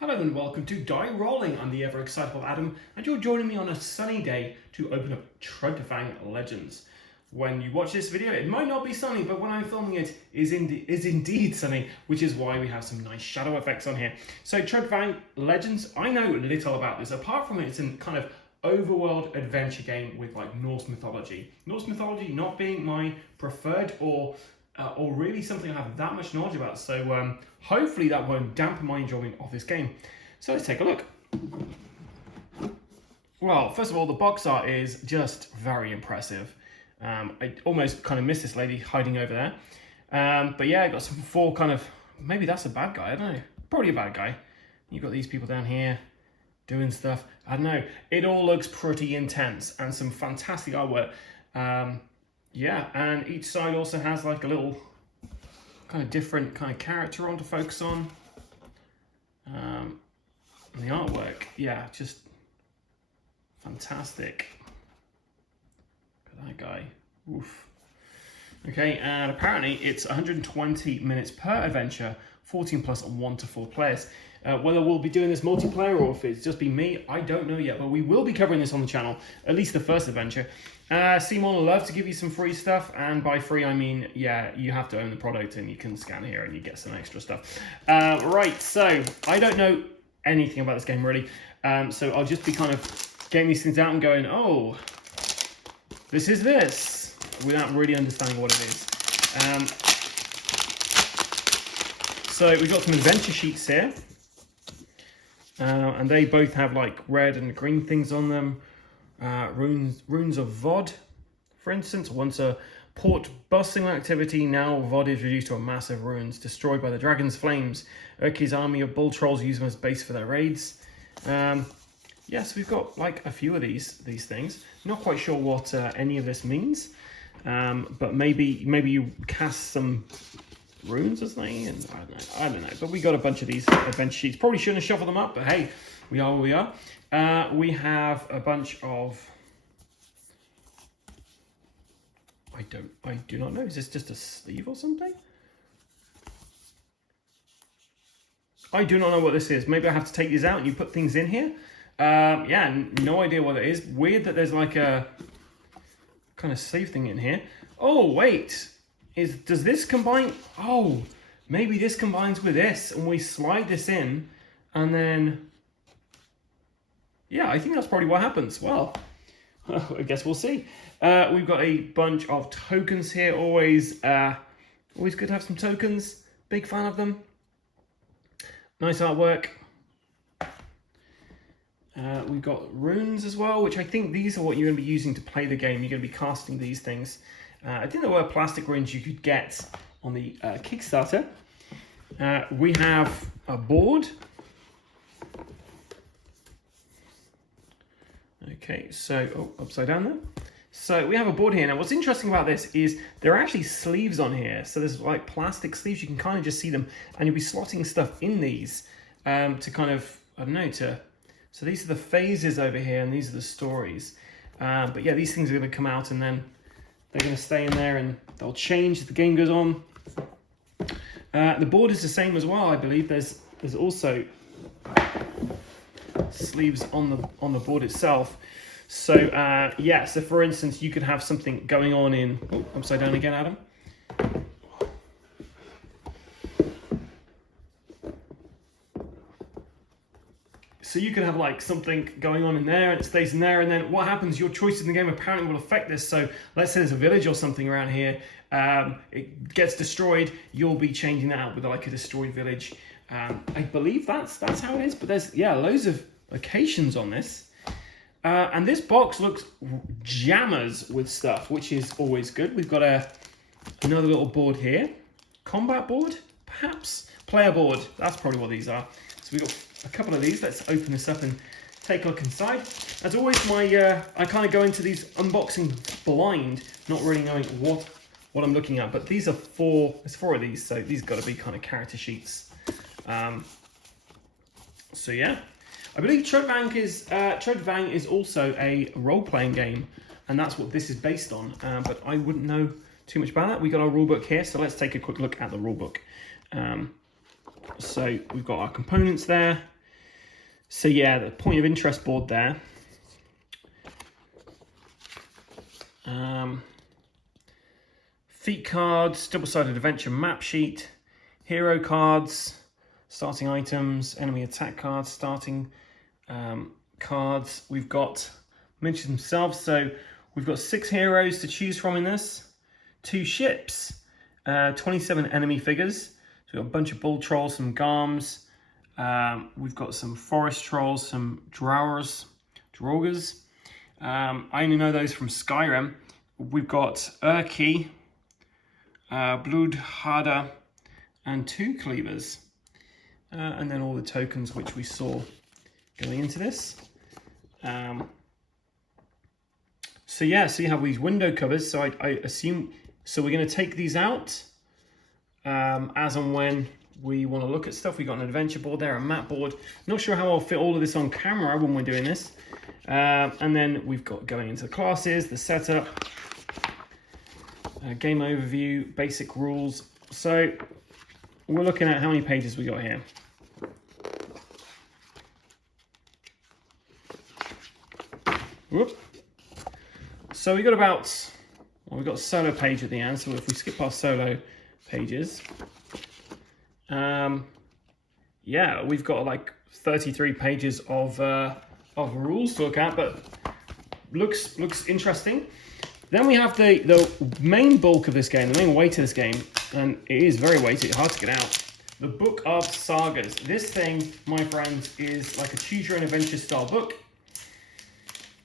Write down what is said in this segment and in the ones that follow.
Hello and welcome to Die Rollin. I'm the ever excitable Adam, and you're joining me on a sunny day to open up Trudvang Legends. When you watch this video, it might not be sunny, but when I'm filming it, is indeed sunny, which is why we have some nice shadow effects on here. So Trudvang Legends, I know little about this, apart from it's a kind of overworld adventure game with like Norse mythology. Norse mythology not being my preferred or really something I have that much knowledge about. So hopefully that won't dampen my enjoyment of this game. So let's take a look. Well, first of all, the box art is just very impressive. I almost kind of missed this lady hiding over there. But yeah, I got some four kind of, maybe that's a bad guy, I don't know. Probably a bad guy. You've got these people down here doing stuff. I don't know. It all looks pretty intense and some fantastic artwork. Yeah, and each side also has like a little kind of different kind of character on to focus on. And the artwork, yeah, just fantastic. Look at that guy. Oof. Okay, and apparently it's 120 minutes per adventure, 14 plus and 1 to 4 players. Whether we'll be doing this multiplayer or if it's just be me, I don't know yet, but we will be covering this on the channel, at least the first adventure. CMON love to give you some free stuff, and by free I mean, yeah, you have to own the product and you can scan here and you get some extra stuff. Right, so I don't know anything about this game really, so I'll just be kind of getting these things out and going, oh, this is this, without really understanding what it is. So we've got some adventure sheets here. And they both have like red and green things on them. Runes of VOD, for instance. Once a port busting activity, now VOD is reduced to a massive ruins, destroyed by the dragon's flames. Urki's army of bull trolls use them as base for their raids. Yes, we've got like a few of these things. Not quite sure what any of this means, but maybe you cast some runes or something, and I don't know. But we got a bunch of these adventure sheets. Probably shouldn't have shuffled them up, but hey, we are where we are. We have a bunch of, I do not know. Is this just a sleeve or something? I do not know what this is. Maybe I have to take these out and you put things in here. Yeah, no idea what it is. Weird that there's like a kind of sleeve thing in here. Oh wait. Does this combine? Oh, maybe this combines with this and we slide this in and then, yeah, I think that's probably what happens. Well, I guess we'll see. We've got a bunch of tokens here. Always good to have some tokens. Big fan of them. Nice artwork. We've got runes as well, which I think these are what you're going to be using to play the game. You're going to be casting these things. I think there were plastic runes you could get on the Kickstarter. We have a board. Okay, so, upside down there. So we have a board here. Now what's interesting about this is there are actually sleeves on here. So there's like plastic sleeves, you can kind of just see them, and you'll be slotting stuff in these to kind of, I don't know, so these are the phases over here and these are the stories. But yeah, these things are going to come out and then they're going to stay in there and they'll change as the game goes on. The board is the same as well, I believe. There's also sleeves on the board itself. So yeah, so for instance, you could have something going on in, upside down again, Adam. So you can have like something going on in there and it stays in there, and then what happens, your choices in the game apparently will affect this. So let's say there's a village or something around here, it gets destroyed, you'll be changing that out with like a destroyed village. I believe that's how it is, but there's, yeah, loads of locations on this. And this box looks jammers with stuff, which is always good. We've got another little board here. Combat board, perhaps? Player board, that's probably what these are. So we've got a couple of these. Let's open this up and take a look inside. As always, I kind of go into these unboxing blind, not really knowing what I'm looking at. But these are there's four of these, so these got to be kind of character sheets. So yeah, I believe Trudvang is also a role-playing game, and that's what this is based on. But I wouldn't know too much about that. We got our rulebook here, so let's take a quick look at the rulebook. So we've got our components there. So yeah, the point of interest board there. Feat cards, double-sided adventure map sheet, hero cards, starting items, enemy attack cards, starting cards. We've got miniatures themselves, so we've got 6 heroes to choose from in this, 2 ships, 27 enemy figures. So we've got a bunch of bull trolls, some garms, we've got some forest trolls, some draugrs. I only know those from Skyrim. We've got Urki, Bloodharder, and 2 cleavers. And then all the tokens which we saw going into this. So yeah, so you have these window covers. So I assume, so we're going to take these out as and when we want to look at stuff. We've got an adventure board there, a map board. Not sure how I'll fit all of this on camera when we're doing this. And then we've got going into the classes, the setup, game overview, basic rules. So we're looking at how many pages we got here. Whoop. So we got about, well, we've got a solo page at the end. So if we skip our solo pages, yeah, we've got like 33 pages of rules to look at, but looks interesting. Then we have the main bulk of this game, the main weight of this game, and it is very weighty, hard to get out. The Book of Sagas. This thing, my friends, is like a choose your own adventure style book,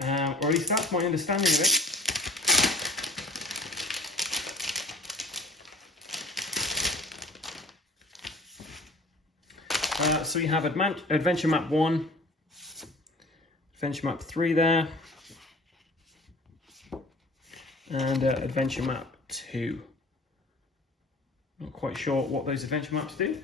or at least that's my understanding of it. So we have Adventure Map 1, Adventure Map 3 there, and Adventure Map 2. Not quite sure what those adventure maps do.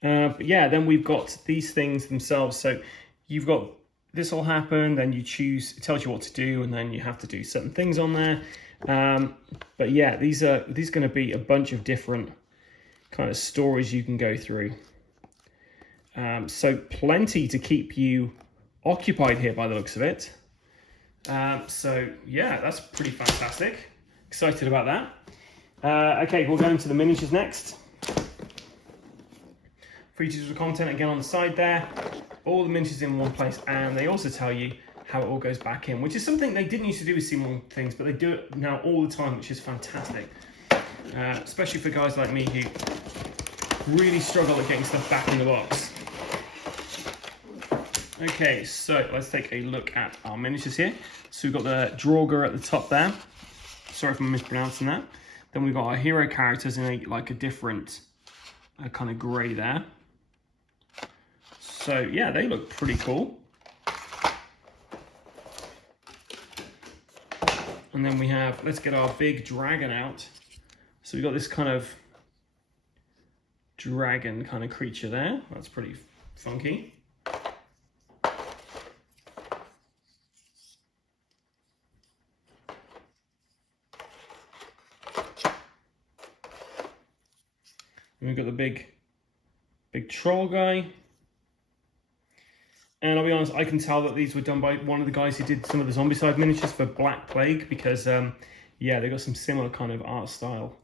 But yeah, then we've got these things themselves. So you've got this all happen, then you choose, it tells you what to do, and then you have to do certain things on there. But yeah, these are going to be a bunch of different kind of stories you can go through. So plenty to keep you occupied here by the looks of it. So yeah, that's pretty fantastic. Excited about that. Okay, we'll go into the miniatures next. Free digital content again on the side there. All the miniatures in one place, and they also tell you how it all goes back in, which is something they didn't used to do with CMON things, but they do it now all the time, which is fantastic. Especially for guys like me who really struggle at getting stuff back in the box. Okay, so let's take a look at our miniatures here. So we've got the Draugr at the top there. Sorry if I'm mispronouncing that. Then we've got our hero characters in a different kind of grey there. So yeah, they look pretty cool. And then we have, let's get our big dragon out. So we've got this kind of dragon kind of creature there. That's pretty funky. And we've got the big troll guy. And I'll be honest, I can tell that these were done by one of the guys who did some of the Zombicide miniatures for Black Plague, because yeah, they got some similar kind of art style.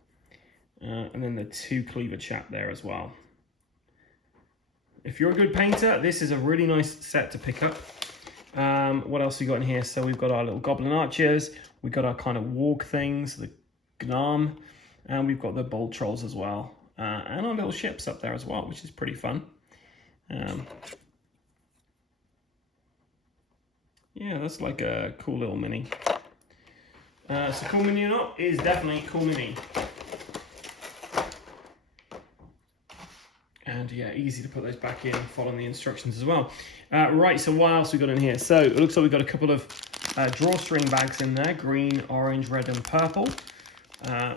And then the 2 cleaver chap there as well. If you're a good painter, this is a really nice set to pick up. What else we got in here? So we've got our little goblin archers, we've got our kind of warg things, the gnarm, and we've got the bold trolls as well. And our little ships up there as well, which is pretty fun. Yeah, that's like a cool little mini. So cool mini or not, is definitely cool mini. And yeah, easy to put those back in, following the instructions as well. Right, so what else we got in here? So it looks like we've got a couple of drawstring bags in there, green, orange, red and purple.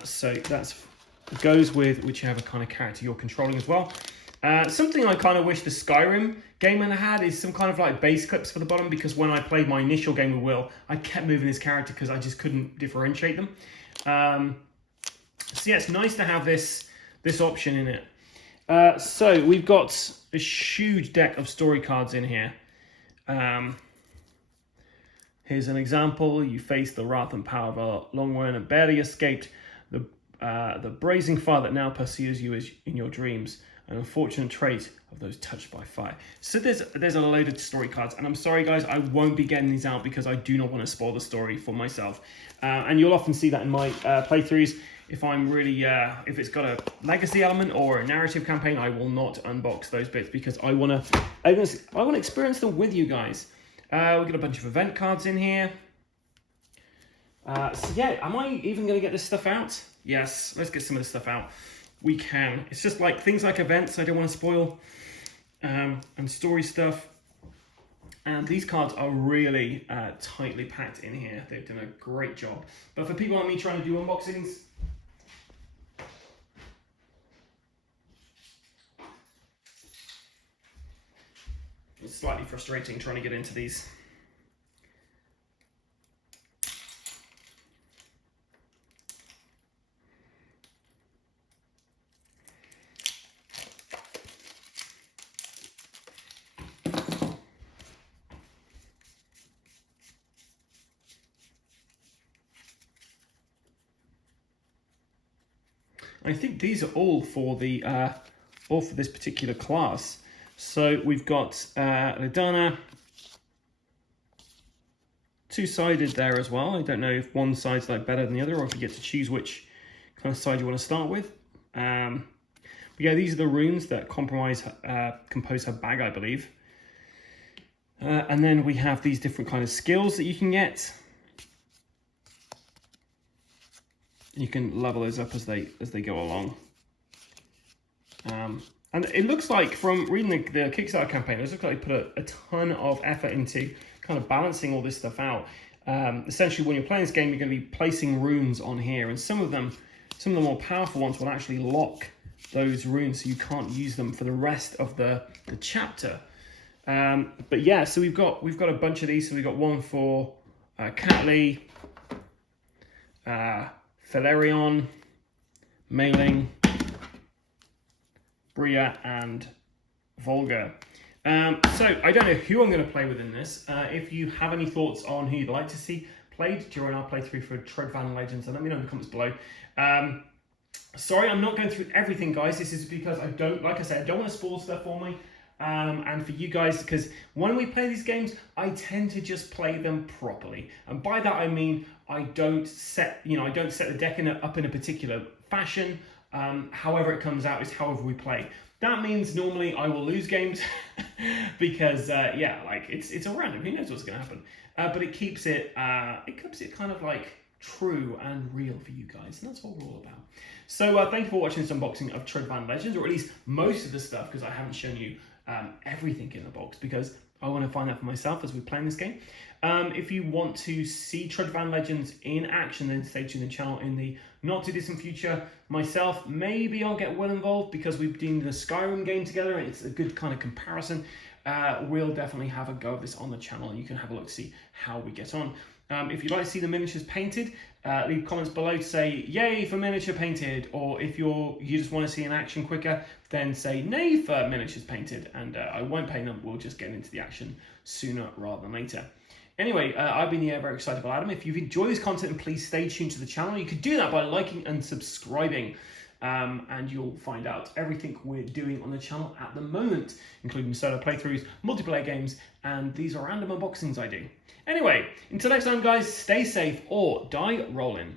So that's goes with whichever kind of character you're controlling as well. Something I kind of wish the Skyrim game had is some kind of like base clips for the bottom, because when I played my initial game with Will, I kept moving his character because I just couldn't differentiate them. So yeah, it's nice to have this this option in it. So we've got a huge deck of story cards in here. Here's an example. You face the wrath and power of a Longworn and barely escaped the blazing fire that now pursues you in your dreams. An unfortunate trait of those touched by fire. So there's a load of story cards, and I'm sorry guys, I won't be getting these out because I do not want to spoil the story for myself. And you'll often see that in my playthroughs. If I'm really, if it's got a legacy element or a narrative campaign, I will not unbox those bits because I want to experience them with you guys. We've got a bunch of event cards in here. So yeah, am I even going to get this stuff out? Yes, let's get some of this stuff out. We can. It's just like things like events I don't want to spoil, and story stuff. And these cards are really tightly packed in here. They've done a great job. But for people like me trying to do unboxings, it's slightly frustrating trying to get into these. I think these are all for the all for this particular class. So we've got Ladana, two-sided there as well. I don't know if one side's like better than the other, or if you get to choose which kind of side you want to start with. But yeah, these are the runes that compose her bag, I believe. And then we have these different kind of skills that you can get. You can level those up as they go along. And it looks like, from reading the Kickstarter campaign, it looks like they put a ton of effort into kind of balancing all this stuff out. Essentially, when you're playing this game, you're going to be placing runes on here, and some of the more powerful ones will actually lock those runes, so you can't use them for the rest of the chapter. But yeah, so we've got a bunch of these. So we've got one for Catly, Felerion, Mailing, Bria, and Volga. So I don't know who I'm going to play with in this. If you have any thoughts on who you'd like to see played during our playthrough for Trudvang Legends, let me know in the comments below. Sorry, I'm not going through everything, guys. This is because I don't want to spoil stuff for me. And for you guys, because when we play these games, I tend to just play them properly. And by that I mean I don't set the deck up in a particular fashion. However it comes out is however we play. That means normally I will lose games because yeah, like it's a random. Who knows what's going to happen? But it keeps it kind of like true and real for you guys, and that's what we're all about. So thank you for watching this unboxing of Trudvang Legends, or at least most of the stuff, because I haven't shown you everything in the box because I want to find out for myself as we play this game. If you want to see Trudvang Legends in action, then stay tuned to the channel in the not too distant future. Myself, maybe I'll get well involved because we've done the Skyrim game together and it's a good kind of comparison. We'll definitely have a go at this on the channel, and you can have a look to see how we get on. If you'd like to see the miniatures painted, leave comments below to say yay for miniature painted, or if you just want to see an action quicker, then say nay for miniatures painted, and I won't paint them. We'll just get into the action sooner rather than later. Anyway, I've been the very excitable Adam. If you've enjoyed this content, please stay tuned to the channel. You could do that by liking and subscribing, and you'll find out everything we're doing on the channel at the moment, including solo playthroughs, multiplayer games, and these are random unboxings I do. Anyway, until next time guys, stay safe or die rolling.